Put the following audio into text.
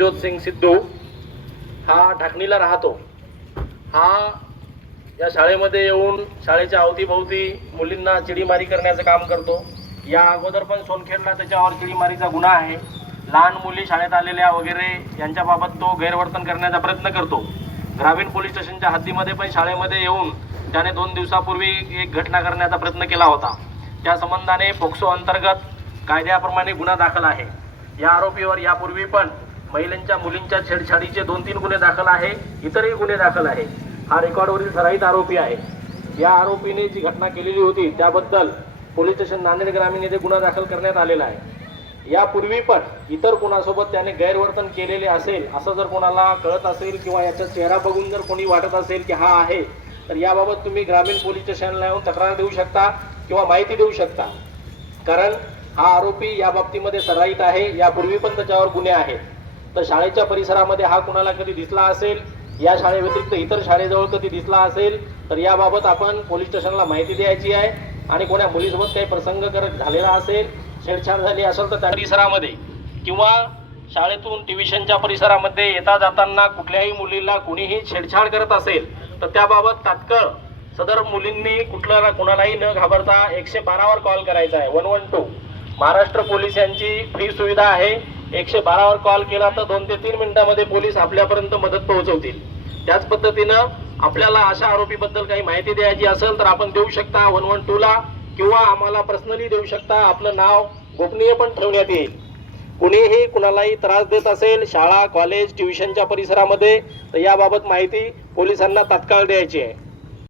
नवजोत सिंग सिद्धू हा ढाकणीला राहतो। हा या शाळेमध्ये येऊन शाळेच्या अवतीभोवती मुलींना चिडीमारी करण्याचं काम करतो। या अगोदर पण सोनखेडला त्याच्यावर चिडीमारीचा गुन्हा आहे। लहान मुली शाळेत आलेल्या वगैरे यांच्याबाबत तो गैरवर्तन करण्याचा प्रयत्न करतो। ग्रामीण पोलीस स्टेशनच्या हद्दीमध्ये पण शाळेमध्ये येऊन त्याने 2 दिवसापूर्वी एक घटना करण्याचा प्रयत्न केला होता। त्या संबंधाने पोक्सो अंतर्गत कायद्याप्रमाणे गुन्हा दाखल आहे। या आरोपीवर यापूर्वी पण महिलांच्या मुलींच्या छेडछाडीचे 2-3 गुन्हे दाखल आहे, इतरही गुन्हे दाखल आहे। हा रेकॉर्डवरील सराईत आरोपी आहे। या आरोपीने जी घटना केलेली होती त्याबद्दल पोलीस स्टेशन नांदेड ग्रामीण येथे गुन्हा दाखल करण्यात आलेला आहे। यापूर्वी पण इतर कोणासोबत त्याने गैरवर्तन केलेले असेल असं जर कोणाला कळत असेल किंवा याचा चेहरा बघून जर कोणी वाटत असेल की हा आहे, तर याबाबत तुम्ही ग्रामीण पोलीस स्टेशनला येऊन तक्रार देऊ शकता किंवा माहिती देऊ शकता। कारण हा आरोपी या बाबतीमध्ये सराईत आहे। यापूर्वी पण त्याच्यावर गुन्हे आहेत। तर शाळेच्या परिसरामध्ये हा कुणाला कधी दिसला असेल, या शाळेव्यतिरिक्त इतर शाळेजवळ कधी दिसला असेल, तर याबाबत आपण पोलीस स्टेशनला माहिती द्यायची आहे। आणि कोणा मुलीसोबत काही प्रसंग झालेला असेल, छेडछाड झाली असेल, तर त्या परिसरामध्ये किंवा शाळेतून ट्युशनच्या परिसरामध्ये येता जाताना कुठल्याही मुलीला कुणीही छेडछाड करत असेल, तर त्याबाबत तात्काळ सदर मुलींनी कोणालाही न घाबरता 112 वर कॉल करायचा आहे। 112 महाराष्ट्र पोलीस यांची फ्री सुविधा आहे। 112 वर कॉल केला तर 2 ते 3 मिनिटांमध्ये पोलीस आपल्यापर्यंत मदत पोहोचवतील। त्याच पद्धतीनं आपल्याला अशा आरोपीबद्दल काही माहिती द्यायची असेल तर आपण देऊ शकता 112 ला, किंवा आम्हाला पर्सनली देऊ शकता। आपलं नाव गोपनीय पण ठेवण्यात येईल। कुणीही कुणालाही त्रास देत असेल शाळा, कॉलेज, ट्युशनच्या परिसरामध्ये, तर याबाबत माहिती पोलिसांना तात्काळ द्यायची आहे।